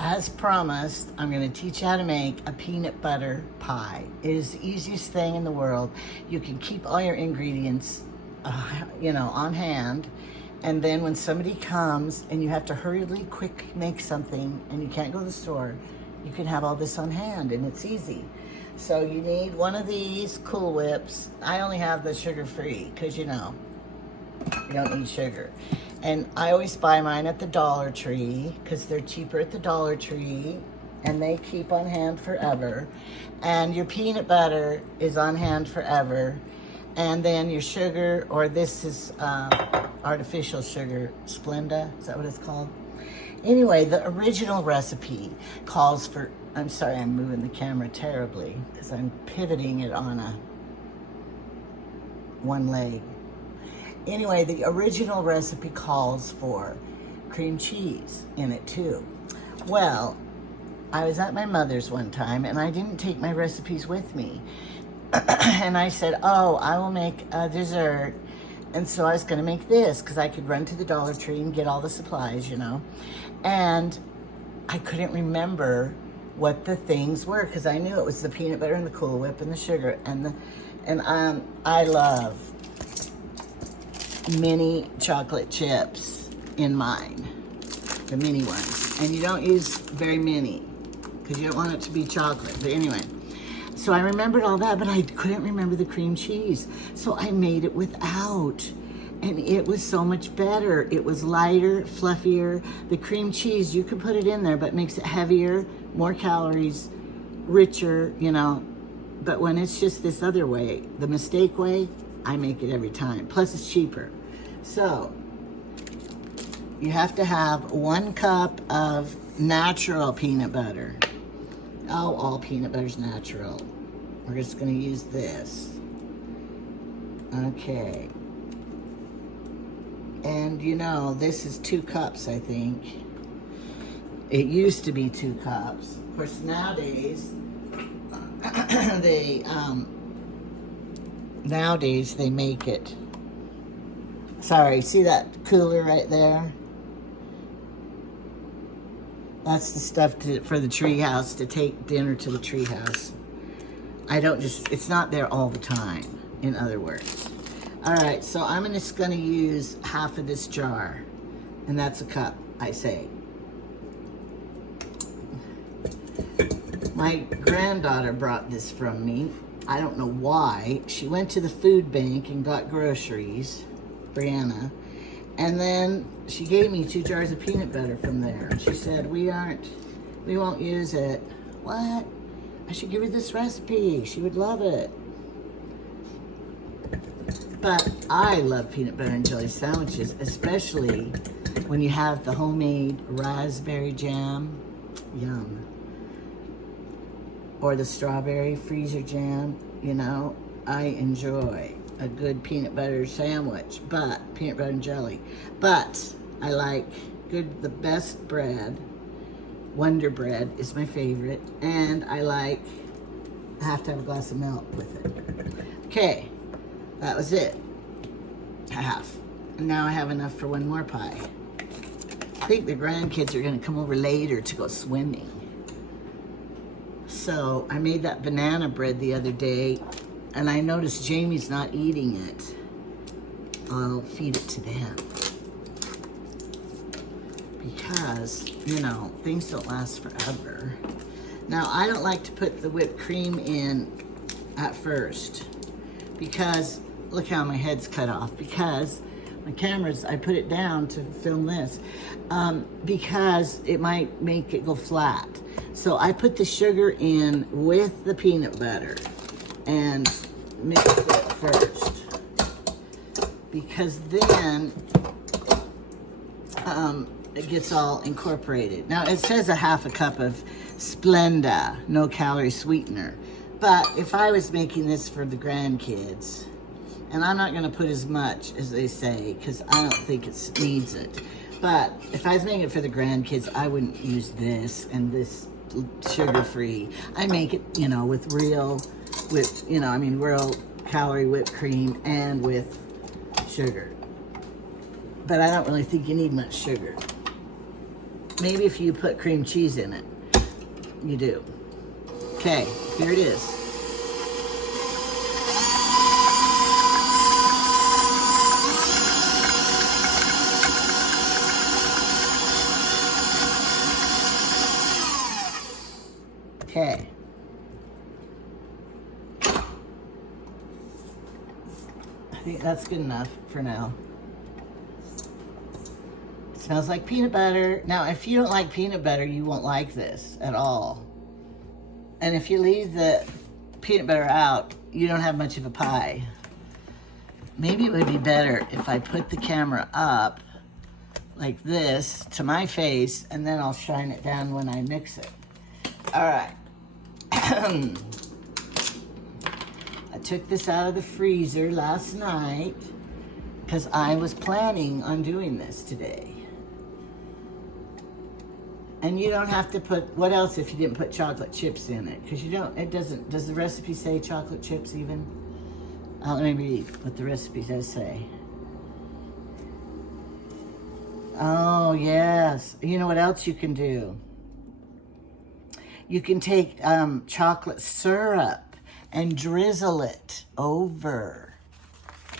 As promised, I'm going to teach you how to make a peanut butter pie. It is the easiest thing in the world. You can keep all your ingredients, on hand. And then when somebody comes and you have to hurriedly quick make something and you can't go to the store, you can have all this on hand and it's easy. So you need one of these Cool Whips. I only have the sugar-free because you don't need sugar. And I always buy mine at the Dollar Tree because they're cheaper at the Dollar Tree and they keep on hand forever. And your peanut butter is on hand forever. And then your sugar, or this is artificial sugar, Splenda, is that what it's called? Anyway, the original recipe calls for, I'm sorry, I'm moving the camera terribly because I'm pivoting it on one leg. Anyway, the original recipe calls for cream cheese in it too. Well, I was at my mother's one time and I didn't take my recipes with me. And I said, oh, I will make a dessert. And so I was gonna make this because I could run to the Dollar Tree and get all the supplies, And I couldn't remember what the things were because I knew it was the peanut butter and the Cool Whip and the sugar and I love mini chocolate chips in mine, the mini ones. And you don't use very many because you don't want it to be chocolate. But anyway, so I remembered all that, but I couldn't remember the cream cheese. So I made it without, and it was so much better. It was lighter, fluffier. The cream cheese, you can put it in there, but it makes it heavier, more calories, richer, But when it's just this other way, the mistake way, I make it every time. Plus it's cheaper. So you have to have 1 cup of natural peanut butter. Oh, all peanut butter's natural. We're just gonna use this. Okay. And this is 2 cups, I think. It used to be 2 cups. Of course, nowadays, they make it. Sorry, see that cooler right there? That's the stuff for the tree house, to take dinner to the tree house. It's not there all the time, in other words. All right, so I'm just gonna use half of this jar, and that's a cup, I say. My granddaughter brought this from me. I don't know why. She went to the food bank and got groceries, Brianna, and then she gave me 2 jars of peanut butter from there. And she said, we won't use it. What? I should give her this recipe. She would love it. But I love peanut butter and jelly sandwiches, especially when you have the homemade raspberry jam. Yum. Or the strawberry freezer jam. I enjoy a good peanut butter sandwich, but peanut butter and jelly. But I like the best bread. Wonder Bread is my favorite, and I have to have a glass of milk with it. Okay, that was it. Half. And now I have enough for 1 more pie. I think the grandkids are gonna come over later to go swimming. So I made that banana bread the other day, and I noticed Jamie's not eating it. I'll feed it to them. Because, things don't last forever. Now, I don't like to put the whipped cream in at first. Because, look how my head's cut off. Because my I put it down to film this. Because it might make it go flat. So I put the sugar in with the peanut butter and mix it first. Because then it gets all incorporated. Now it says a half a cup of Splenda, no calorie sweetener. But if I was making this for the grandkids, and I'm not gonna put as much as they say, because I don't think it needs it. But if I was making it for the grandkids, I wouldn't use this and this sugar-free. I make it, with real calorie whipped cream and with sugar. But I don't really think you need much sugar. Maybe if you put cream cheese in it. You do. Okay, here it is. Okay. I think that's good enough for now. It smells like peanut butter. Now, if you don't like peanut butter, you won't like this at all. And if you leave the peanut butter out, you don't have much of a pie. Maybe it would be better if I put the camera up like this to my face, and then I'll shine it down when I mix it. All right. I took this out of the freezer last night because I was planning on doing this today. And you don't have to put, what else if you didn't put chocolate chips in it? Because you don't, it doesn't, does the recipe say chocolate chips even? Let me read what the recipe does say. Oh, yes. You know what else you can do? You can take chocolate syrup and drizzle it over.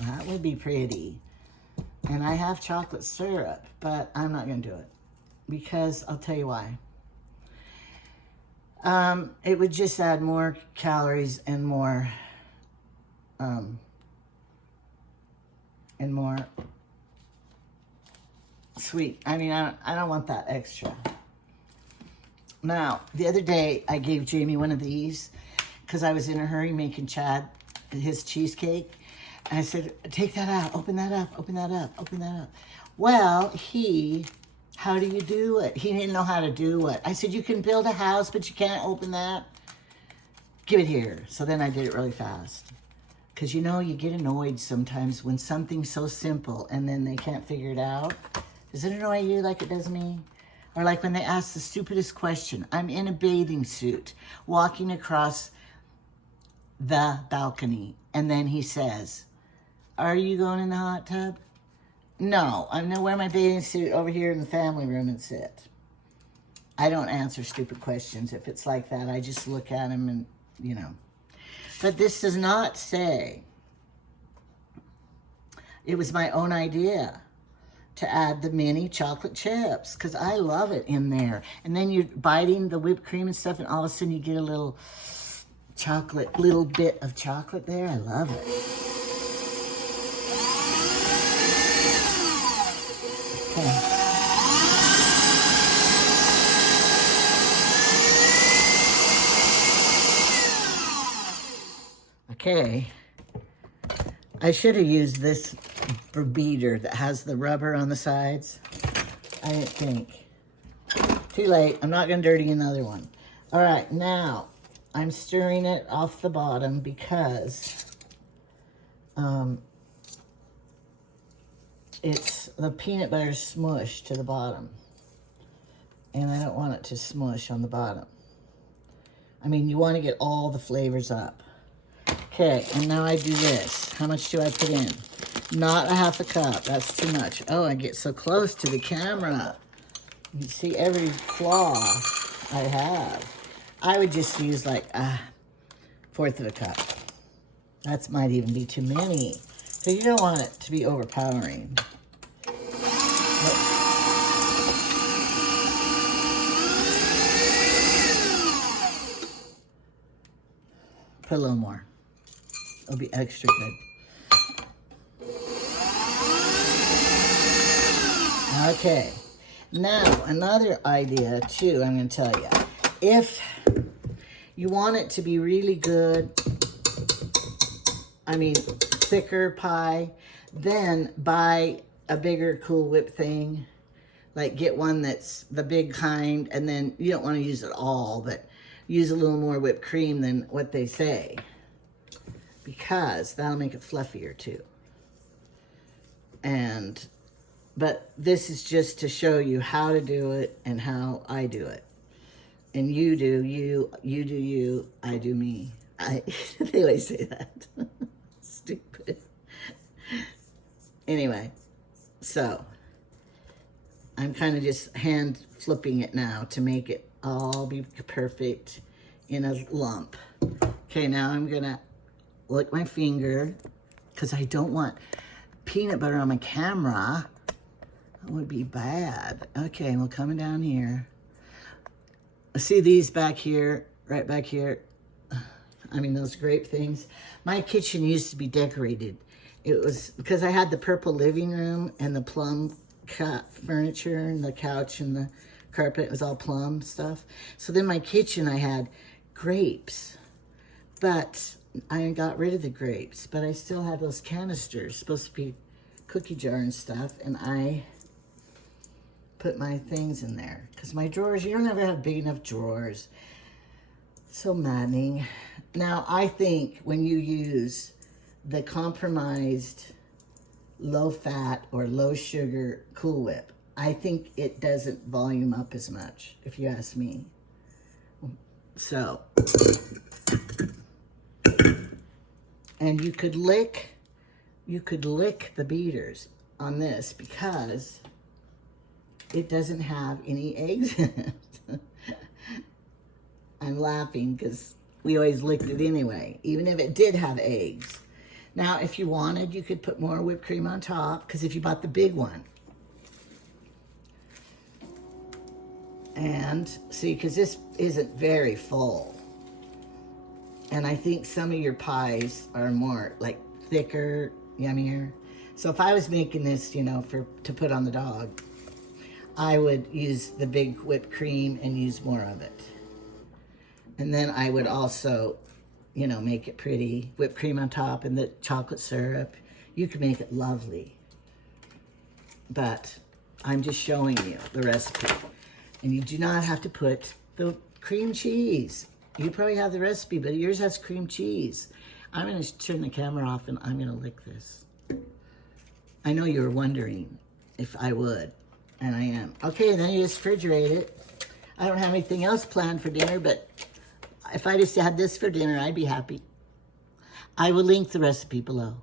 That would be pretty. And I have chocolate syrup, but I'm not going to do it because I'll tell you why. It would just add more calories and more sweet. I mean, I don't want that extra. Now, the other day, I gave Jamie one of these because I was in a hurry making Chad his cheesecake. And I said, take that out, open that up, open that up, open that up. Well, how do you do it? He didn't know how to do it. I said, you can build a house, but you can't open that. Give it here. So then I did it really fast. Because, you know, you get annoyed sometimes when something's so simple and then they can't figure it out. Does it annoy you like it does me? Or like when they ask the stupidest question. I'm in a bathing suit, walking across the balcony. And then he says, are you going in the hot tub? No, I'm going to wear my bathing suit over here in the family room and sit. I don't answer stupid questions. If it's like that, I just look at him and, you know. But this does not say. It was my own idea to add the mini chocolate chips because I love it in there. And then you're biting the whipped cream and stuff, and all of a sudden you get a little bit of chocolate there. I love it. Okay. I should have used this beater that has the rubber on the sides. I didn't think. Too late. I'm not going to dirty another one. All right, now I'm stirring it off the bottom because it's the peanut butter smush to the bottom. And I don't want it to smush on the bottom. I mean, you want to get all the flavors up. Okay, and now I do this. How much do I put in? Not a half a cup. That's too much. Oh, I get so close to the camera. You can see every flaw I have. I would just use like a fourth of a cup. That might even be too many. So you don't want it to be overpowering. Put a little more. It'll be extra good. Okay. Now, another idea, too, I'm going to tell you. If you want it to be really good, I mean, thicker pie, then buy a bigger Cool Whip thing. Like, get one that's the big kind, and then you don't want to use it all, but use a little more whipped cream than what they say. Because that'll make it fluffier, too. But this is just to show you how to do it and how I do it. And you do you, you do you, I do me. They always say that. Stupid. Anyway, so I'm kind of just hand flipping it now to make it all be perfect in a lump. Okay, now I'm gonna lick my finger because I don't want peanut butter on my camera. That would be bad. Okay, well, coming down here. See these back here, right back here? I mean, those grape things. My kitchen used to be decorated. It was because I had the purple living room and the plum furniture and the couch and the carpet. It was all plum stuff. So then my kitchen, I had grapes, but I got rid of the grapes, but I still had those canisters, supposed to be cookie jar and stuff, and I put my things in there. Because my drawers, you don't ever have big enough drawers. So maddening. Now, I think when you use the compromised low-fat or low-sugar Cool Whip, I think it doesn't volume up as much, if you ask me. So, and you could lick the beaters on this because it doesn't have any eggs in it. I'm laughing because we always licked it anyway, even if it did have eggs. Now, if you wanted, you could put more whipped cream on top, because if you bought the big one. And see, because this isn't very full. And I think some of your pies are more like thicker, yummier. So if I was making this, you know, to put on the dog, I would use the big whipped cream and use more of it. And then I would also, you know, make it pretty. Whipped cream on top and the chocolate syrup. You can make it lovely. But I'm just showing you the recipe. And you do not have to put the cream cheese. You probably have the recipe, but yours has cream cheese. I'm going to turn the camera off and I'm going to lick this. I know you were wondering if I would, and I am. Okay, and then you just refrigerate it. I don't have anything else planned for dinner, but if I just had this for dinner, I'd be happy. I will link the recipe below.